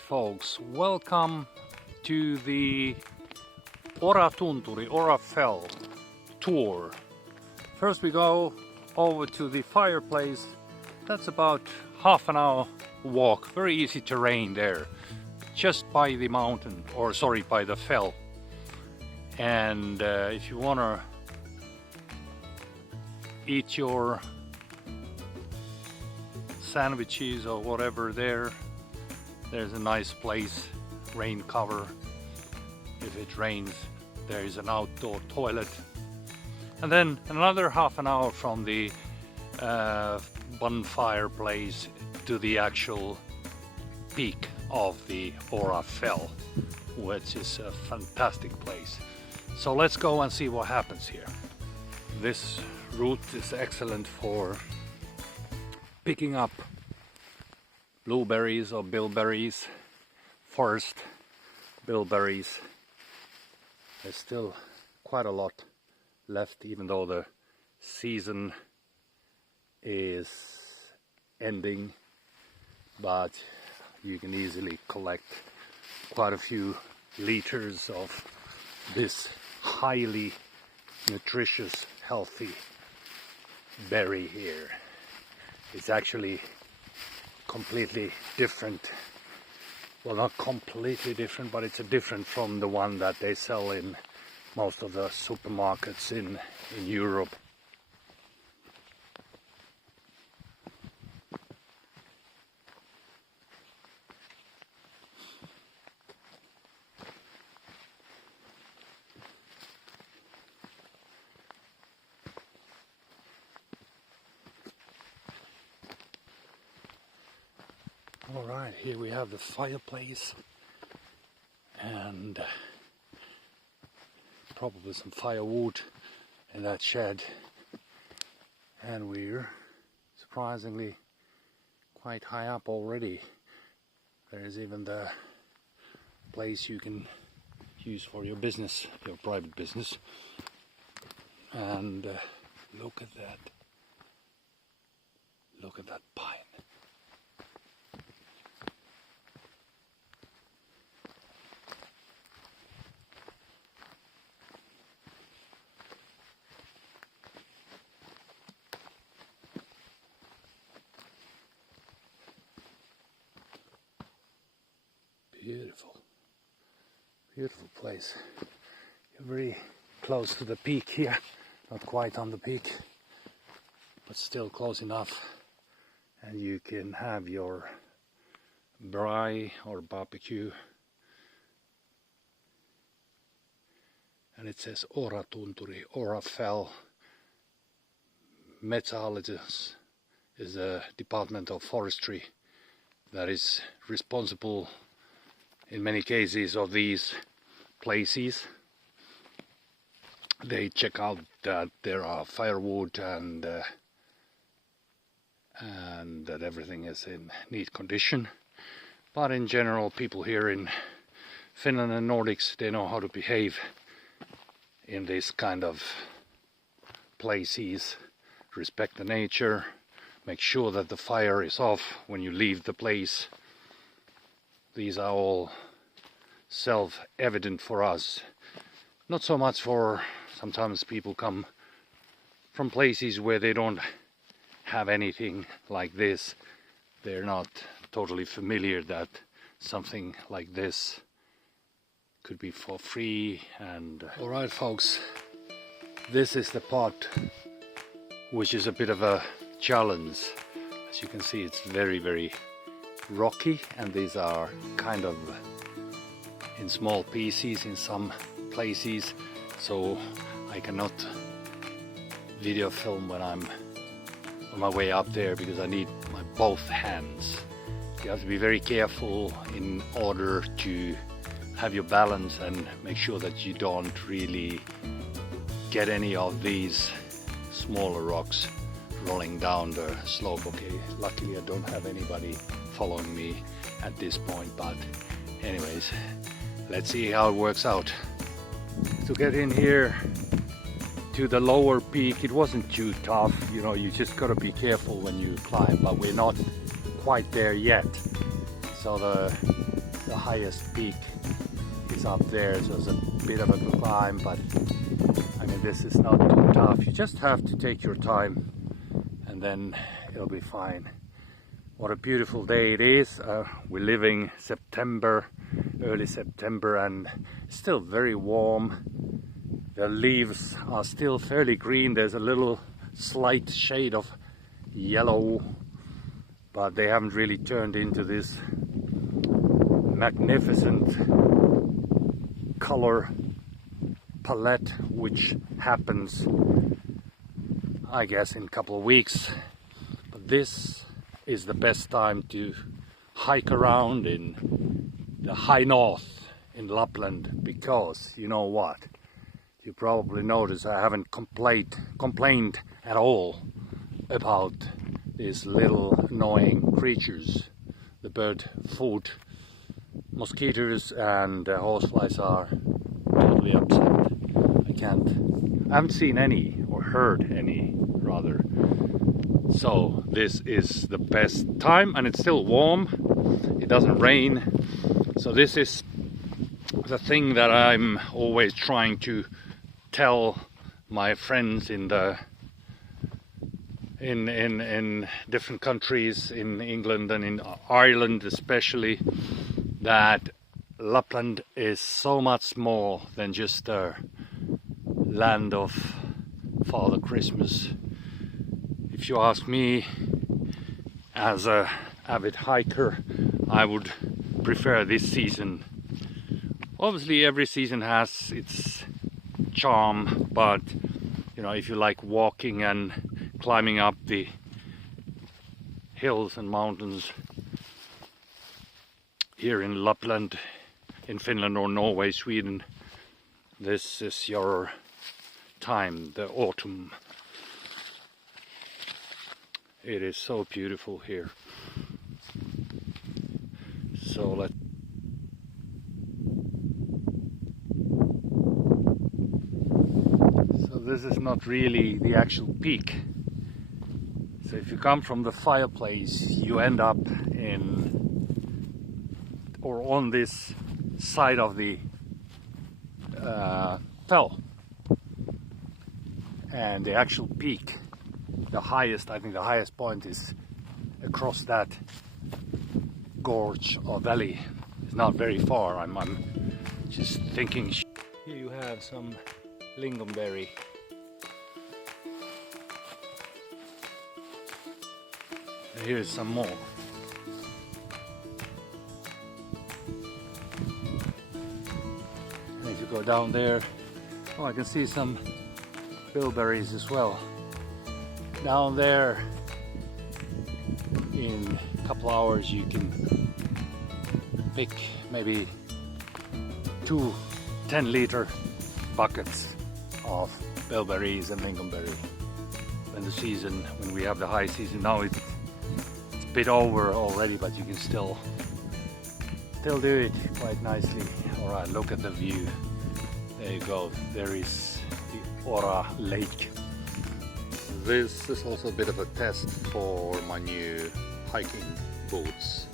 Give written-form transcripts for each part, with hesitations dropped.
Alright folks, welcome to the tunturi, fjall tour. First we go over to the fireplace. That's about half an hour walk, very easy terrain there, just by the mountain, or sorry, by the fjall. And if you wanna eat your sandwiches or whatever there's a nice place, rain cover. If it rains, there is an outdoor toilet. And then another half an hour from the bonfire place to the actual peak of the fjall, which is a fantastic place. So let's go and see what happens here. This route is excellent for picking up blueberries or bilberries, forest bilberries. There's still quite a lot left, even though the season is ending, but you can easily collect quite a few liters of this highly nutritious, healthy berry here. It's actually completely different. Well, not completely different, but it's different from the one that they sell in most of the supermarkets in Europe. Alright, here we have the fireplace and probably some firewood in that shed, and we're surprisingly quite high up already. There is even the place you can use for your business, your private business. And look at that. Look at that pine. Beautiful, beautiful place. You're very close to the peak here, not quite on the peak, but still close enough, and you can have your braai or barbecue. And it says tunturi, fjall. Metsähallitus is a department of forestry that is responsible in many cases of these places. They check out that there are firewood and that everything is in neat condition. But in general, people here in Finland and Nordics, they know how to behave in this kind of places. Respect the nature, make sure that the fire is off when you leave the place. These are all self-evident for us. Not so much for, sometimes people come from places where they don't have anything like this. They're not totally familiar that something like this could be for free. And alright folks, this is the part which is a bit of a challenge. As you can see, it's very rocky, and these are kind of in small pieces in some places, so I cannot video film when I'm on my way up there because I need my both hands. You have to be very careful in order to have your balance and make sure that you don't really get any of these smaller rocks rolling down the slope. Okay, luckily I don't have anybody following me at this point, but anyways, let's see how it works out. To get in here to the lower peak, it wasn't too tough, you know, you just gotta be careful when you climb, but we're not quite there yet. So the highest peak is up there, so it's a bit of a climb, but I mean this is not too tough. You just have to take your time and then it'll be fine. What a beautiful day it is. We're living September, early September, and it's still very warm. The leaves are still fairly green. There's a little slight shade of yellow, but they haven't really turned into this magnificent color palette, which happens, I guess, in a couple of weeks. But this is the best time to hike around in the high north in Lapland, because you know what? You probably noticed I haven't complained at all about these little annoying creatures. The bird food, mosquitoes and horseflies are totally upset. I haven't seen any, or heard any rather. So this is the best time, and it's still warm. It doesn't rain. So this is the thing that I'm always trying to tell my friends in different countries, in England and in Ireland especially, that Lapland is so much more than just a land of Father Christmas. If you ask me, as an avid hiker, I would prefer this season. Obviously every season has its charm, but you know, if you like walking and climbing up the hills and mountains here in Lapland, in Finland or Norway, Sweden, this is your time, the autumn. It is so beautiful here. So this is not really the actual peak. So if you come from the fireplace, you end up in, or on this side of the fjall. And the actual peak, the highest, I think the highest point is across that gorge or valley. It's not very far. I'm just thinking. Here you have some lingonberry. And here's some more. And if you go down there, oh, I can see some bilberries as well. Down there, in a couple hours, you can pick maybe 2 10-liter buckets of bilberries and lingonberry. When we have the high season, now it's a bit over already, but you can still do it quite nicely. All right, look at the view. There you go. There is the Ora Lake. This is also a bit of a test for my new hiking boots.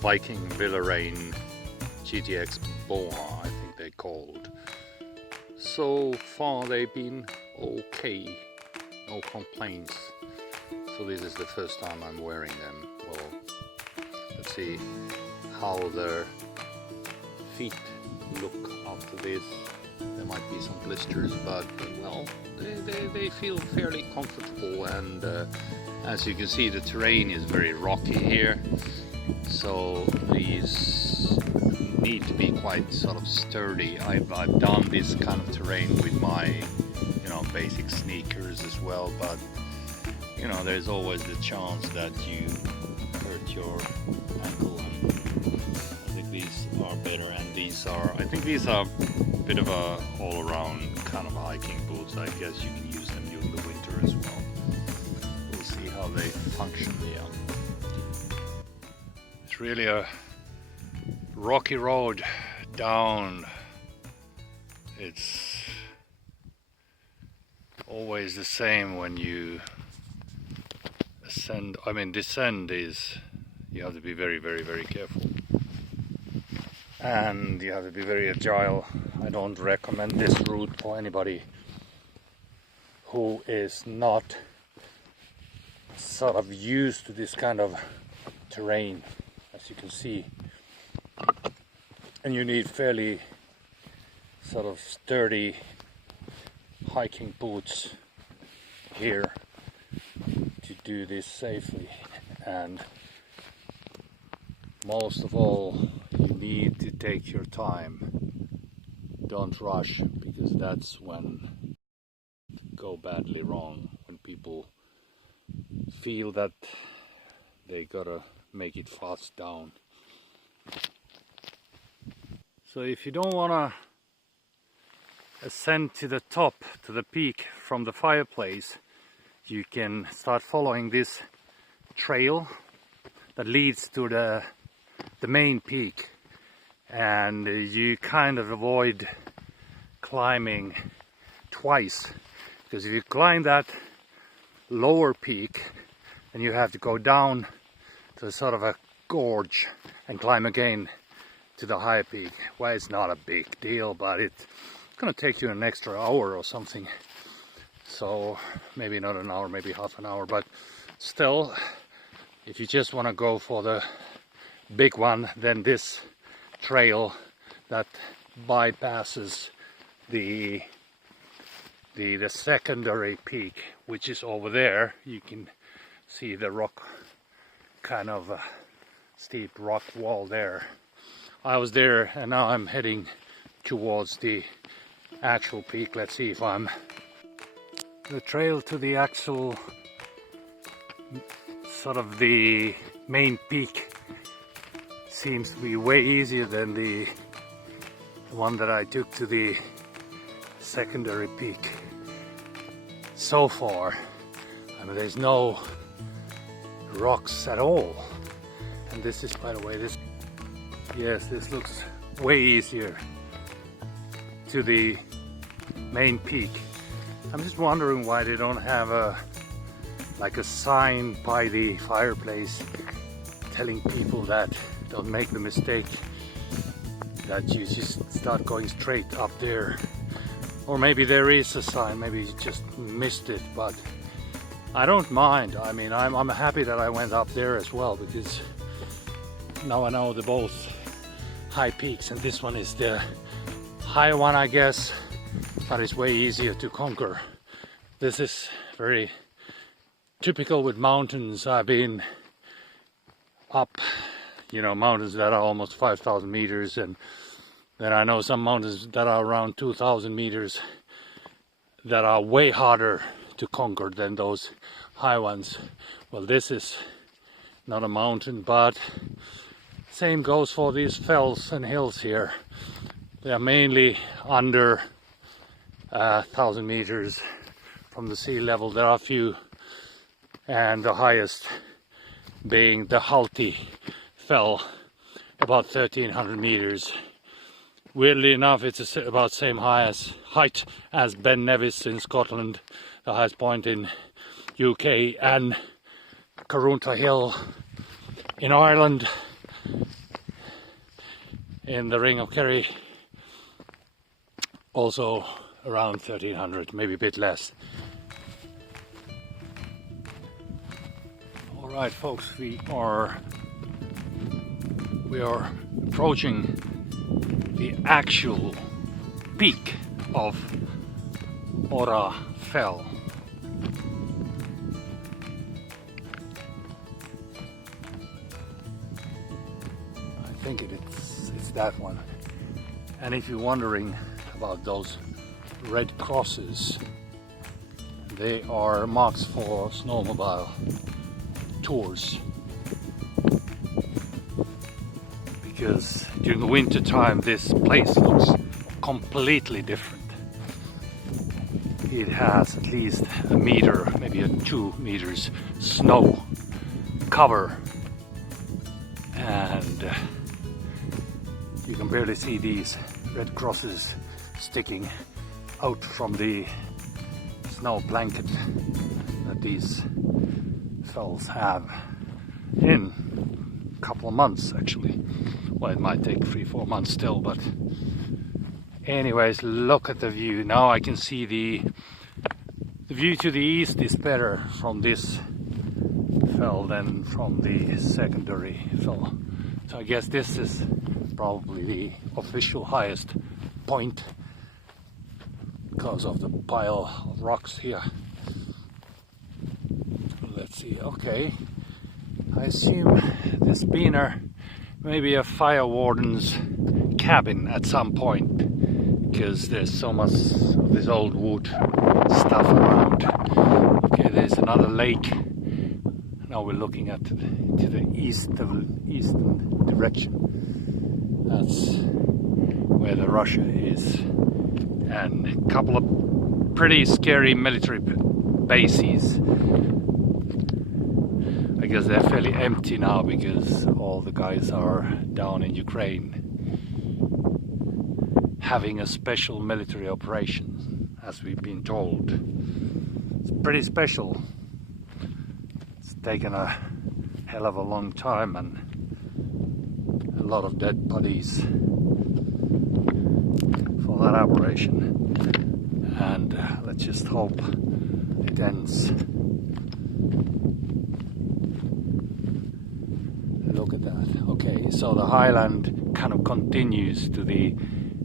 Viking Villarain GTX Boa, I think they're called. So far they've been okay, no complaints. So this is the first time I'm wearing them. Well, let's see how their feet look after this. There might be some blisters, but well, they feel fairly comfortable, and as you can see, the terrain is very rocky here, so these need to be quite sort of sturdy. I've done this kind of terrain with my basic sneakers as well, but there's always the chance that you hurt your ankle. I think these are better, and I think these are a bit of a all-around kind of hiking boots. I guess you can use them during the winter as well. We'll see how they function. Yeah, it's really a rocky road down. It's always the same when you ascend. I mean, descend is, you have to be very, very, very careful. and you have to be very agile. I don't recommend this route for anybody who is not sort of used to this kind of terrain, as you can see. And you need fairly sort of sturdy hiking boots here to do this safely. And most of all, you need to take your time. Don't rush, because that's when it go badly wrong, when people feel that they gotta make it fast down. So if you don't wanna ascend to the top, to the peak from the fireplace, you can start following this trail that leads to the main peak, and you kind of avoid climbing twice, because if you climb that lower peak, then you have to go down to sort of a gorge and climb again to the high peak. Well, it's not a big deal, but it's gonna take you an extra hour or something. So maybe not an hour, maybe half an hour, but still, if you just want to go for the big one, then this trail that bypasses the secondary peak, which is over there, you can see the rock, kind of a steep rock wall there. I was there, and now I'm heading towards the actual peak. Let's see if I'm... The trail to the actual sort of the main peak seems to be way easier than the one that I took to the secondary peak so far. I mean, there's no rocks at all, and this is, by the way, this looks way easier to the main peak. I'm just wondering why they don't have a sign by the fireplace telling people that don't make the mistake that you just start going straight up there. Or maybe there is a sign, maybe you just missed it, but I don't mind. I mean, I'm happy that I went up there as well, because now I know the both high peaks, and this one is the high one, I guess, but it's way easier to conquer. This is very typical with mountains. I've been up, you know, mountains that are almost 5,000 meters, and then I know some mountains that are around 2,000 meters that are way harder to conquer than those high ones. Well, this is not a mountain, but same goes for these fells and hills here. They are mainly under 1,000 meters from the sea level. There are a few, and the highest being the Halti fell, about 1,300 meters. Weirdly enough, it's about the same height as Ben Nevis in Scotland, the highest point in UK, and Karunta Hill in Ireland, in the Ring of Kerry, also around 1,300, maybe a bit less. All right, folks, we are approaching the actual peak of Ora Fell. I think it's that one. And if you're wondering about those red crosses, they are marks for snowmobile tours, because during the winter time this place looks completely different. It has at least a meter, maybe 2 meters snow cover, and you can barely see these red crosses sticking out from the snow blanket that these fells have in. couple of months actually. Well, it might take 3-4 months still, but anyways, look at the view. Now I can see the view to the east is better from this fell than from the secondary fell. So I guess this is probably the official highest point because of the pile of rocks here. Let's see, okay. I assume there's been maybe a fire warden's cabin at some point, because there's so much of this old wood stuff around. Okay, there's another lake. Now we're looking at to the eastern direction. That's where the Russia is, and a couple of pretty scary military bases. I guess they're fairly empty now because all the guys are down in Ukraine having a special military operation, as we've been told. It's pretty special. It's taken a hell of a long time and a lot of dead bodies for that operation. And let's just hope it ends. Look at that. Okay, so the highland kind of continues to the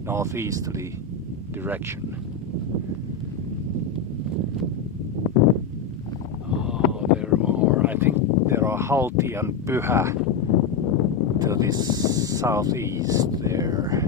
northeasterly direction. Oh, there are more. I think there are Halti and Pyhä to the southeast there.